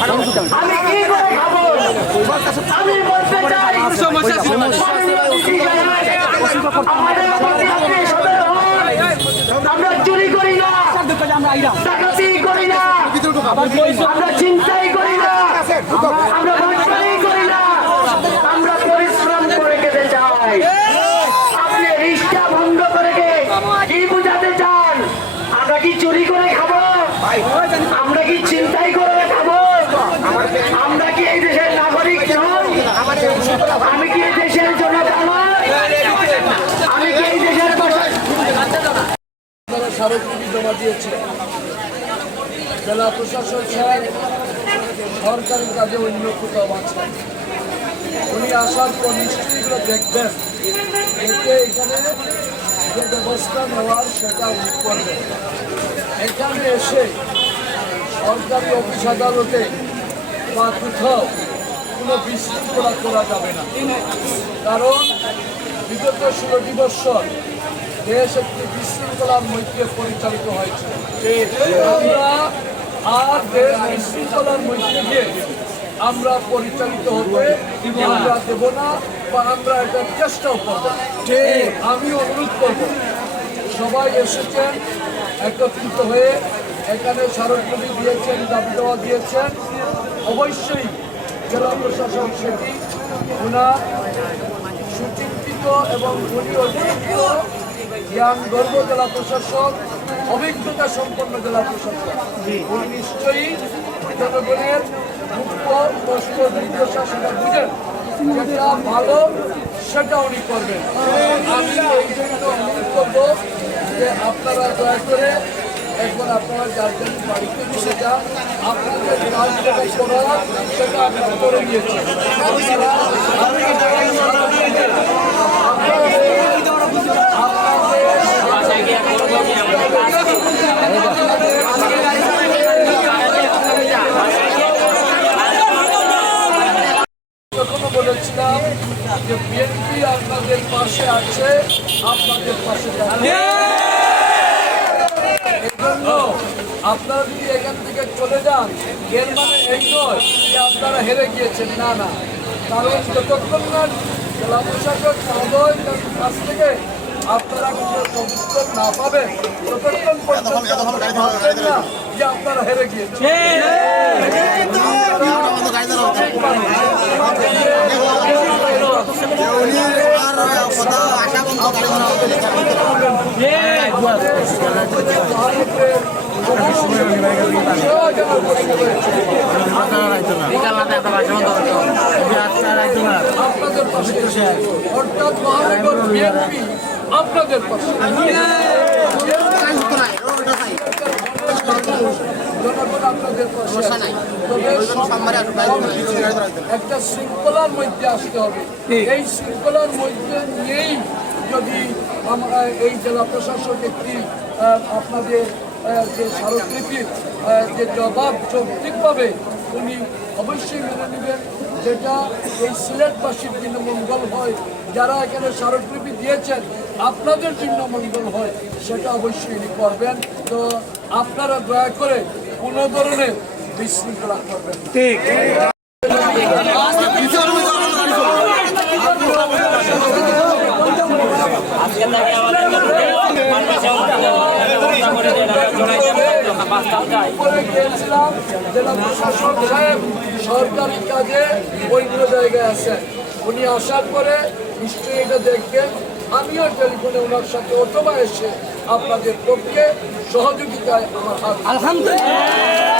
আমি কি করে আমি বলতে চাই আত্মীয় আমরা চুরি করি না ডাকাতি করি না আমরা চিন্তাই করি না আমরা বাটপারি করি না আমরা পরিশ্রম করে খেতে চাই আপনি রিক্সা ভঙ্গ করে কি বুঝাতে চান আমরা কি চুরি করে খাব আমরা কি চিন্তাই করে খাব আমরা কি এই দেশের নাগরিক নই আমি কি এই দেশের জনতা নয় আমি কি এই দেশের পাশে তারা স্মারকলিপি জমা দিয়েছে। জেলা প্রশাসন সাহেব সরকারি কাজে অন্য কোথাও আছে। উনি আসার পর নিশ্চয়ই এগুলো দেখবেন দেখে এখানে যে ব্যবস্থা নেওয়ার সেটা উনি করবেন এখানে এসে সরকারি অফিস আদালতে বা কোথাও কোনো বিশৃঙ্খলা করা যাবে না। কারণ বিগত ষোলোটি বৎসর দেশ একটি বিশৃঙ্খলার মধ্যে পরিচালিত হয়েছে। আমরা আর দেশ বিশৃঙ্খলার মধ্যে দিয়ে আমরা পরিচালিত হতে আমরা দেব না বা আমরা এটার চেষ্টাও করব। আমি অনুরোধ করব সবাই এসেছেন একত্রিত হয়ে এখানে স্মারকলিপি দিয়েছেন দাবি দেওয়া দিয়েছেন। অবশ্যই জেলা প্রশাসক সেটি ওনার সুচিন্তিত এবং উনি অভিজ্ঞ জ্ঞান গর্ব জেলা প্রশাসক অভিজ্ঞতা সম্পন্ন জেলা প্রশাসক। উনি নিশ্চয়ই জনগণের মুখ্য কষ্ট নির্দেশা সেটা বুঝেন। যেটা ভালো সেটা উনি করবেন। আমি এই জন্য অনুরোধ করব যে আপনারা দয়া করে একবার আপনারা যার জন্য বাড়িতে চলে যান আপনাদের কাজ যেটা করার সেটা আমি করে দিয়েছি। বিএনপি আপনাদের পাশে আছে আপনাদের পাশে আপনারা যদি এখান থেকে চলে যান এর মানে এই নয় যে আপনারা হেরে গিয়েছেন। না না। কারণ যতক্ষণ না জেলা প্রশাসক মহোদয়ের কাছ থেকে আপনারা কোনো সমর্থন না পাবেন ততক্ষণ পর্যন্ত যে আপনারা হেরে গিয়েছেন আপনাদের পাশে অর্থাৎ মহানগর বিএনপি আপনাদের পাশে জনগণ আপনাদের পাশে আছে। তবে সব- একটা শৃঙ্খলার মধ্যে আসতে হবে। এই শৃঙ্খলার মধ্যে নিয়েই যদি আমরা এই জেলা প্রশাসক একটি আপনাদের যে স্মারকলিপির যে জবাব যৌক্তিকভাবে উনি অবশ্যই মেনে নেবেন, যেটা এই সিলেটবাসীর জন্য মঙ্গল হয়। যারা এখানে স্মারকলিপি দিয়েছেন, আপনাদের জন্য মঙ্গল হয়, সেটা অবশ্যই উনি করবেন। তো আপনারা দয়া করে কোনো ধরনের বিশৃঙ্খলা করবেন না। উপরে গিয়েছিলাম জেলা প্রশাসক সাহেব সরকারি কাজে অন্য জায়গায় আছেন উনি আসার পরে নিশ্চয়ই এটা দেখবেন। আমিও টেলিফোনে ওনার সাথে অথবা এসে আপনাদের পক্ষে সহযোগিতায় আমার আলহামদুলিল্লাহ।